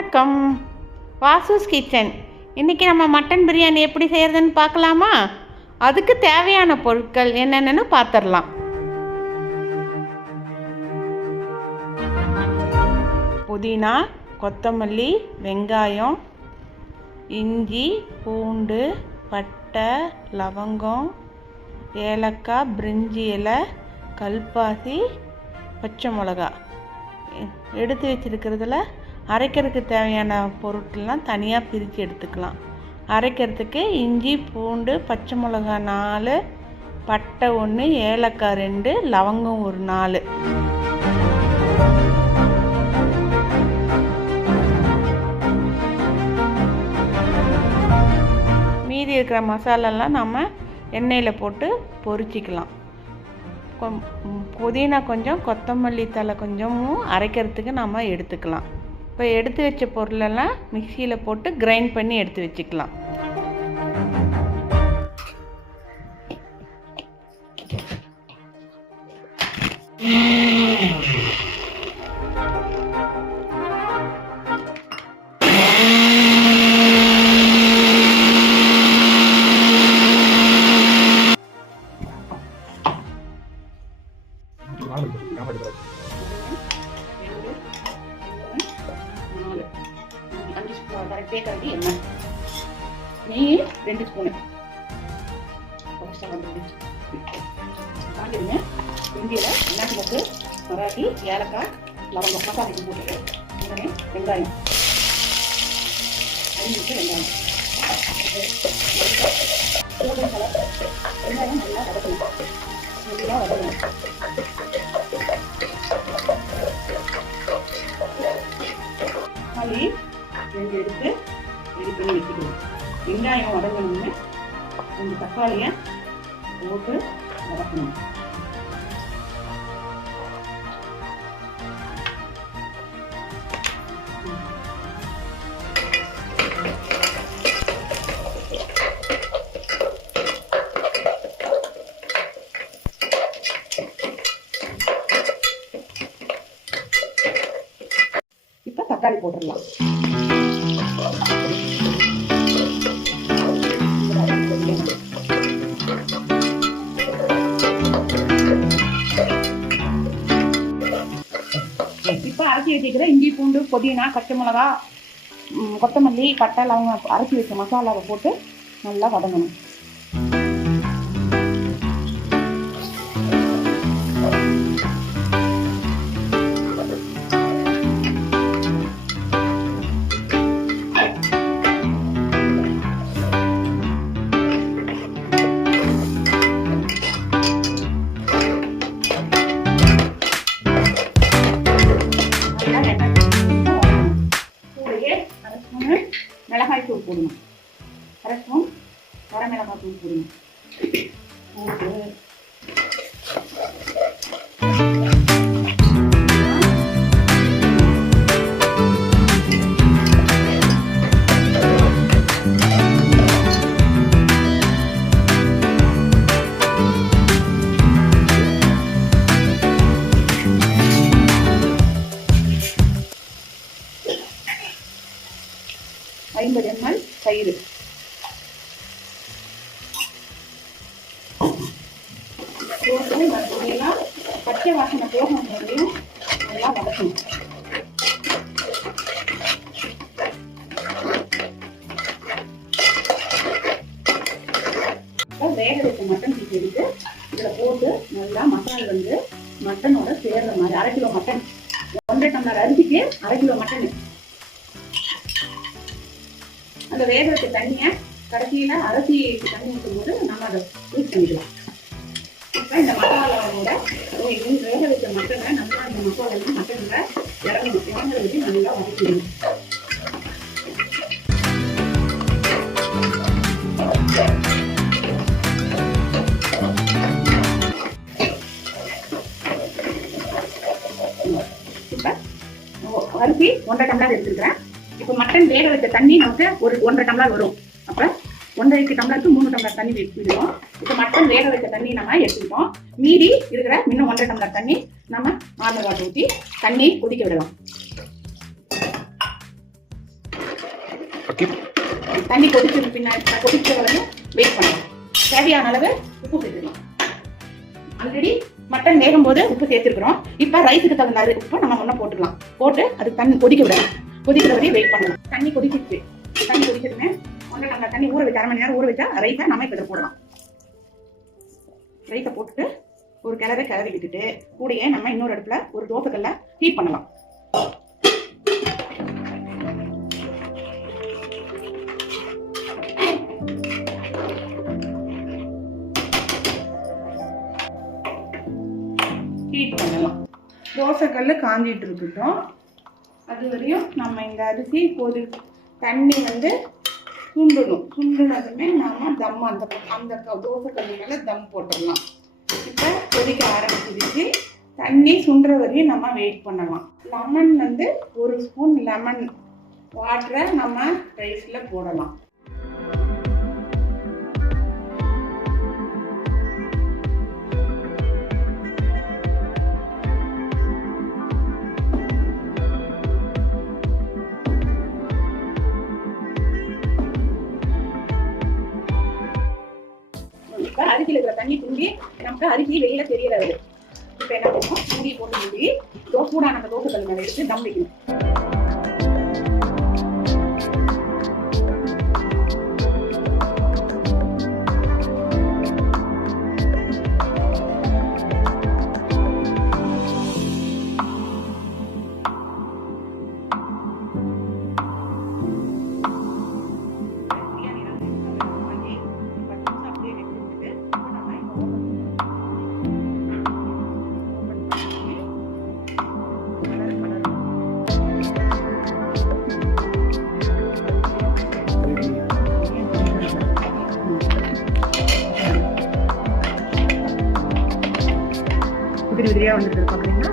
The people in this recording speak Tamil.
வணக்கம், வாசுஸ் கிச்சன். இன்றைக்கி நம்ம மட்டன் பிரியாணி எப்படி செய்கிறதுன்னு பார்க்கலாமா? அதுக்கு தேவையான பொருட்கள் என்னென்னு பார்த்துடலாம். புதினா, கொத்தமல்லி, வெங்காயம், இஞ்சி, பூண்டு, பட்டை, லவங்கம், ஏலக்காய், பிரிஞ்சி இலை, கல்பாசி, பச்சை மிளகா எடுத்து வச்சுருக்கிறதுல அரைக்கிறதுக்கு தேவையான பொருட்கள்லாம் தனியாக பிரித்து எடுத்துக்கலாம். அரைக்கிறதுக்கு இஞ்சி, பூண்டு, பச்சை மிளகா 4, பட்டை 1, ஏலக்காய் 2, லவங்கம் ஒரு 4. மீதி இருக்கிற மசாலாலாம் நம்ம எண்ணெயில் போட்டு பொரிச்சிக்கலாம். புதினா கொஞ்சம், கொத்தமல்லி தழை கொஞ்சமும் அரைக்கிறதுக்கு நம்ம எடுத்துக்கலாம். இப்போ எடுத்து வச்ச பொருளெல்லாம் மிக்சியில் போட்டு கிரைண்ட் பண்ணி எடுத்து வச்சுக்கலாம். கரெக்டாக எண்ணெய், நெய் 2 ஸ்பூனு காஞ்சிருங்க. இந்தியில் எண்ணெய் போட்டு மராட்டி, ஏலக்காய், லவங்கம் மசாலா போட்டுட்டு உடனே வெங்காயம் 5 நிமிஷம் வெங்காயம் வெங்காயம் நல்லா வதக்கணும். நல்லா வதக்கணும். தக்காளி 2 எடுத்து ரெடி பண்ணி வச்சுக்கணும். வெங்காயம் வதங்கணும்னு அந்த தக்காளியை போட்டு வதக்கணும். இப்போ தக்காளி போட்டுடலாம். இப்போ அரைச்சி வச்சுக்கிற இஞ்சி, பூண்டு, புதினா, பச்சை மிளகா, கொத்தமல்லி, பட்டை, லவங்கம் அரைச்சி வச்ச மசாலாவை போட்டு நல்லா வதங்கணும். மிளகாய் தூள் போடணும். 1/2 ஸ்பூன் வரமிளகாய் தூள் போடணும். போட்டு $50 ml தயிர் போட்டு நல்லா பச்சை வாசனை போகும் வரையும் நல்லா வதக்கணும். வேக வச்ச மட்டன் பீஸ் எடுத்து இதில் போட்டு நல்லா மசாலா மட்டனோட சேர்ற மாதிரி 1/2 கிலோ மட்டன், 1.5 டம்ளர் அரிசிக்கு 1/2 கிலோ மட்டன். அந்த வேக வச்ச தண்ணியை கடைசியில் அரிசி தண்ணி ஊற்றும் போது நம்ம அதை யூஸ் பண்ணிக்கலாம். இப்போ இந்த மசாலாவோட வேக வச்ச மட்டனை நல்லா இந்த மசாலா மட்டனில் இறங்குற வச்சு நல்லா வதக்கிடணும். இப்போ அரிசி 1.5 டம்ளர் எடுத்துக்கிறேன். இப்போ மட்டன் வேக வச்ச தண்ணி நமக்கு ஒரு 1.5 டம்ளர் வரும். அப்போ 1.5 டம்ளருக்கு 3 டம்ளர் தண்ணி விடுவோம். இப்போ மட்டன் வேக வச்ச தண்ணி நம்ம எடுத்துக்கிட்டோம். மீதி இருக்கிற இன்னும் 1.5 டம்ளர் தண்ணி நம்ம நார்மல் வாட்டர் ஊற்றி தண்ணி கொதிக்க விடலாம். தண்ணி கொதிச்சு பின்னாடி கொதிச்ச வரையும் வெயிட் பண்ணலாம். தேவையான அளவு உப்பு சேர்த்துக்கலாம். ஆல்ரெடி மட்டன் வேகும் போது உப்பு சேர்த்துருக்கிறோம். இப்போ ரைஸுக்கு தகுந்த உப்பு நம்ம முன்ன போட்டுக்கலாம். போட்டு அது தண்ணி கொதிக்க விடலாம். கொதிக்கிற வரையும் வெயிட் பண்ணலாம். தண்ணி கொதிச்சிச்சு. தண்ணி கொதிச்சதுமே 1 டம்ளர் தண்ணி ஊற வச்சு 1/2 மணி நேரம் ஊற வச்சா ரைஸை நம்ம இப்போ போடலாம். ரைஸை போட்டுட்டு ஒரு கிளறி விட்டுட்டு கூடயே நம்ம இன்னொரு அடுப்புல ஒரு தோசைக்கல்ல ஹீட் பண்ணலாம். ஹீட் பண்ணலாம். தோசைக்கல்ல காஞ்சிட்டு இருக்கட்டும். அது வரையும் நம்ம இந்த அரிசி தண்ணி சுண்டணும். சுண்டுனதுமே நாம தம் அந்த தோசைக்கல்லு மேலே தம் போட்டுடலாம். இப்போ கொதிக்க ஆரம்பிச்சிருச்சு. தண்ணி சுண்டுற வரையும் நம்ம வெயிட் பண்ணலாம். லெமன் 1 ஸ்பூன் லெமன் வாட்டரை நம்ம ரைஸில் போடலாம். இப்போ அரிசியில் இருக்கிற தண்ணி துண்டி நமக்கு அரிசி வெளியில தெரியறது. இப்போ என்ன பண்ணுவோம், மூடி போட்டு மூடி சூடான அந்த தோசைக்கல் மேலே எடுத்து தம் வைக்கணும். உதிரியா வந்துட்டு பாக்குறீங்களா?